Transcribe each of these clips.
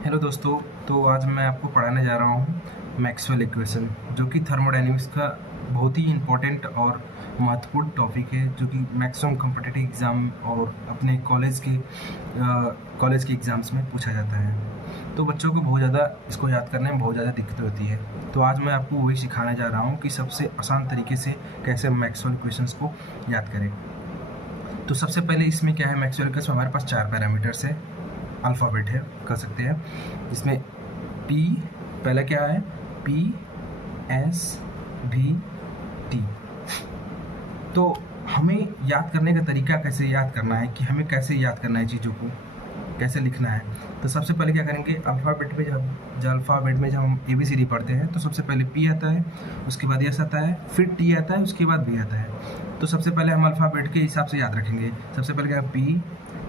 Hello दोस्तों। तो आज मैं आपको पढ़ाने जा रहा हूँ मैक्सवेल इक्वेशन, जो कि थर्मोडायनेमिक्स का बहुत ही इम्पोर्टेंट और महत्वपूर्ण टॉपिक है, जो कि मैक्सिमम कॉम्पिटिटिव एग्ज़ाम और अपने कॉलेज के एग्ज़ाम्स में पूछा जाता है। तो बच्चों को बहुत ज़्यादा इसको याद करने में बहुत ज़्यादा दिक्कत होती है। तो आज मैं आपको वही सिखाने जा रहा हूँ कि सबसे आसान तरीके से कैसे हम मैक्सवेल इक्वेशंस को याद करें। तो सबसे पहले इसमें क्या है, मैक्सवेल इक्वेशन हमारे पास 4 पैरामीटर्स है, अल्फ़ाबेट है कह सकते हैं, जिसमें पी पहला क्या है, पी एस भी टी। तो हमें याद करने का तरीका कैसे याद करना है, कि हमें कैसे याद करना है, चीज़ों को कैसे लिखना है। तो सबसे पहले क्या करेंगे, अल्फ़ाबेट में जब हम ए बी सी डी पढ़ते हैं तो सबसे पहले पी आता है, उसके बाद एस आता है, फिर टी आता है, उसके बाद बी आता है। तो सबसे पहले हम अल्फ़ाबेट के हिसाब से याद रखेंगे। सबसे पहले क्या है, पी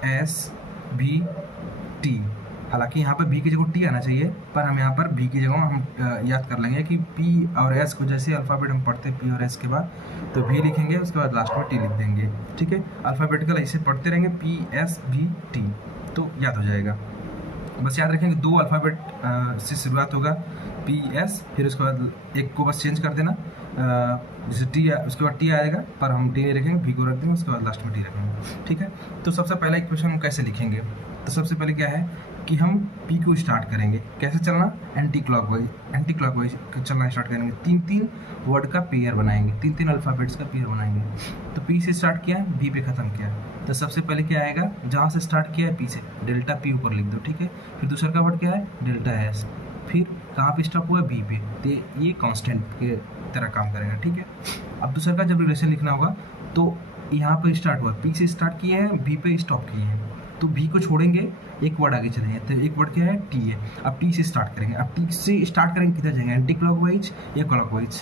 एस भी टी। हालांकि यहाँ पर भी की जगह टी आना चाहिए, पर हम यहाँ पर भी की जगह हम याद कर लेंगे कि पी और एस को, जैसे अल्फ़ाबेट हम पढ़ते हैं पी और एस के बाद, तो भी लिखेंगे, उसके बाद लास्ट में टी लिख देंगे। ठीक है, अल्फ़ाबेटिकल ऐसे पढ़ते रहेंगे, पी एस भी टी, तो याद हो जाएगा। बस याद रखेंगे 2 अल्फ़ाबेट से शुरुआत होगा, पी एस, फिर उसके बाद एक को बस चेंज कर देना, जैसे टी, उसके बाद टी आएगा, पर हम टी नहीं रखेंगे, भी को रख देंगे, उसके बाद लास्ट में टी रखेंगे। ठीक है, तो सबसे पहला इक्वेशन हम कैसे लिखेंगे। तो सबसे पहले क्या है कि हम पी को स्टार्ट करेंगे, कैसे चलना, एंटी क्लॉकवाइज चलना स्टार्ट करेंगे। 3-3 वर्ड का पेयर बनाएंगे, 3-3 अल्फ़ाबेट्स का पेयर बनाएंगे। तो पी से स्टार्ट किया, बी पे ख़त्म किया। तो सबसे पहले क्या आएगा, जहाँ से स्टार्ट किया है पी से, डेल्टा पी ऊपर लिख दो। ठीक है, फिर दूसरा का वर्ड क्या है, डेल्टा एस, फिर कहाँ पे स्टॉप हुआ, बी पे, तो ये कांस्टेंट के तरह काम करेगा। ठीक है, अब दूसरा का जब रिलेशन लिखना होगा तो यहाँ पे स्टार्ट हुआ, पी से स्टार्ट किए हैं, बी पे स्टॉप किए हैं, तो भी को छोड़ेंगे, एक वर्ड आगे चलेंगे। तो एक वर्ड क्या है, टी है। अब टी से स्टार्ट करेंगे, अब टी से स्टार्ट करेंगे, किधर जाएंगे, एंटी क्लॉकवाइज या क्लॉकवाइज।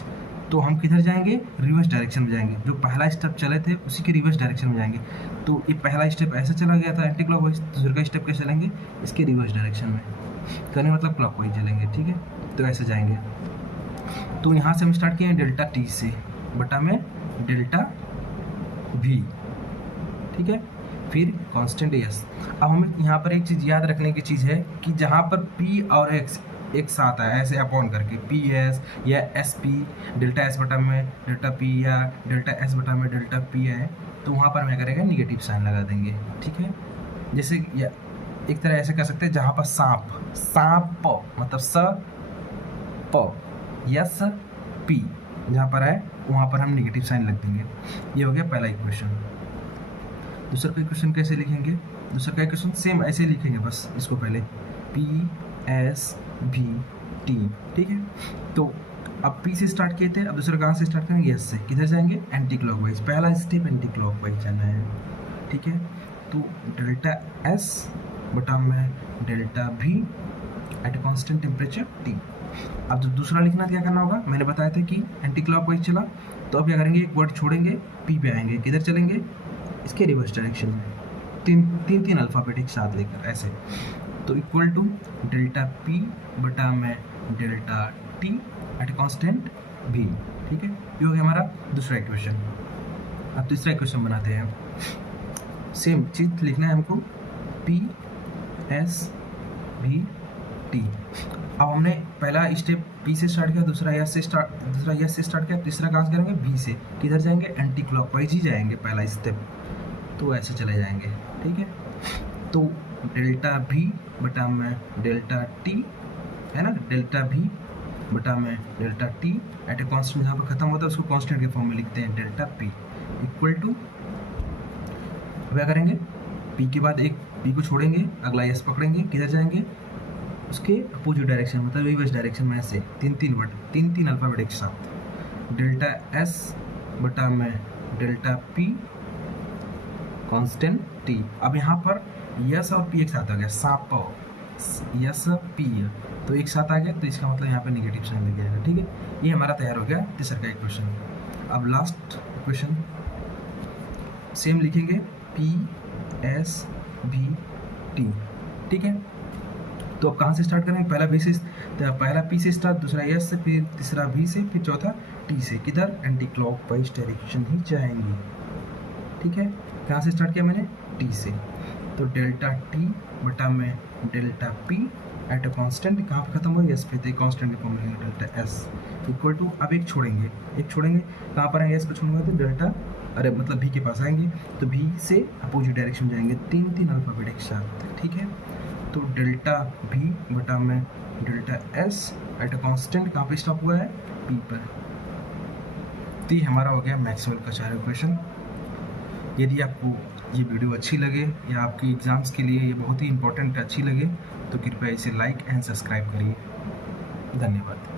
तो हम किधर जाएंगे, रिवर्स डायरेक्शन में जाएंगे। जो पहला स्टेप चले थे उसी के रिवर्स डायरेक्शन में जाएंगे। तो ये पहला स्टेप ऐसे चला गया था एंटी क्लॉकवाइज, दूसरे का स्टेप कैसे चलेंगे, इसके रिवर्स डायरेक्शन में, करने मतलब क्लॉकवाइज चलेंगे। ठीक है, तो ऐसे जाएंगे। तो यहाँ से हम स्टार्ट किए हैं डेल्टा टी से, बटा में डेल्टा भी। ठीक है, फिर कांस्टेंट एस। अब हमें यहाँ पर एक चीज़ याद रखने की चीज़ है कि जहाँ पर पी और एक्स एक साथ है, ऐसे अपॉन करके, पी एस या एस पी, डेल्टा एस बटा में डेल्टा पी, या डेल्टा एस बटा में डेल्टा पी है, तो वहाँ पर हम क्या करेंगे, निगेटिव साइन लगा देंगे। ठीक है, जैसे एक तरह ऐसे कर सकते हैं, जहाँ पर सांप मतलब स प, यस पी जहाँ पर है, वहाँ पर हम निगेटिव साइन लग देंगे। ये हो गया पहला इक्वेशन। दूसरा का इक्वेशन कैसे लिखेंगे, दूसरा का इक्वेशन सेम ऐसे ही लिखेंगे, बस इसको पहले पी एस भी टी। ठीक है, तो अब पी से स्टार्ट किए थे, अब दूसरा कहाँ से स्टार्ट करेंगे, एस से, किधर जाएंगे, एंटी क्लॉकवाइज। पहला स्टेप एंटी क्लॉकवाइज जाना है। ठीक है, तो डेल्टा एस बटा में डेल्टा भी एट कॉन्स्टेंट टेम्परेचर टी। अब जब दूसरा लिखना क्या करना होगा, मैंने बताया था कि एंटी क्लॉकवाइज चला, तो अब क्या करेंगे, एक वर्ड छोड़ेंगे, पी पे आएंगे, किधर चलेंगे, इसके रिवर्स डायरेक्शन में, तीन अल्फ़ाबेट एक साथ लेकर ऐसे। तो इक्वल टू डेल्टा पी बटा में डेल्टा टी एट कांस्टेंट भी। ठीक है, ये हो गया हमारा दूसरा इक्वेशन। अब तीसरा इक्वेशन बनाते हैं, सेम चीज़ लिखना है हमको, पी एस भी टी। अब हमने पहला स्टेप पी से स्टार्ट किया, दूसरा एस से स्टार्ट किया, तीसरा कहाँ से करेंगे, बी से, किधर जाएंगे, एंटी क्लॉकवाइज ही जाएंगे पहला स्टेप, तो ऐसे चले जाएंगे। ठीक है, तो डेल्टा भी बटा में डेल्टा टी है ना, डेल्टा भी बटा में delta T at a constant, जहाँ पर खत्म होता है उसको कॉन्स्टेंट के फॉर्म में लिखते हैं, डेल्टा पी इक्वल टू, क्या करेंगे, पी के बाद एक पी को छोड़ेंगे, अगला एस पकड़ेंगे, किधर जाएंगे, उसके अपोजिट डायरेक्शन मतलब रिवर्स डायरेक्शन में, ऐसे 3-3 वर्ड, 3-3 अल्फ़ाबेट एक साथ, डेल्टा एस बटा में डेल्टा पी कांस्टेंट टी। अब यहाँ पर यस और पी एक साथ आ गया, सांप यस पी, तो एक साथ आ गया, तो इसका मतलब यहाँ पे नेगेटिव साइन लग जाएगा। ठीक है, ये हमारा तैयार हो गया तीसरा का इक्वेशन। अब लास्ट इक्वेशन सेम लिखेंगे, पी एस भी टी। ठीक है, तो अब कहाँ से स्टार्ट करेंगे, पहला भी से, पहला पी से स्टार्ट, दूसरा एस से, फिर तीसरा भी से, फिर चौथा टी से, किधर, एंटी क्लॉकवाइज डायरेक्शन ही जाएंगे। ठीक है, कहाँ से स्टार्ट किया मैंने, टी से। तो डेल्टा टी बटा में delta P at a constant, कहाँ पे खत्म हुआ, एस पे, तो कांस्टेंट के फॉर्म में डेल्टा एस इक्वल टू, अब एक छोड़ेंगे, कहाँ पर आएंगे, एस पे छोड़ूंगा तो डेल्टा, अरे मतलब भी के पास आएंगे तो भी से अपोजिट डायरेक्शन में जाएंगे, तीन अल्फ़ाबेट एक साथ, ठीक है। तो डेल्टा भी बटा में delta S at a constant, कहाँ पे स्टॉप हुआ है, पी पर। तो ये हमारा हो गया मैक्सवेल का चार इक्वेशन। यदि आपको ये वीडियो अच्छी लगे या आपकी एग्ज़ाम्स के लिए ये बहुत ही इंपॉर्टेंट अच्छी लगे तो कृपया इसे लाइक एंड सब्सक्राइब करिए। धन्यवाद।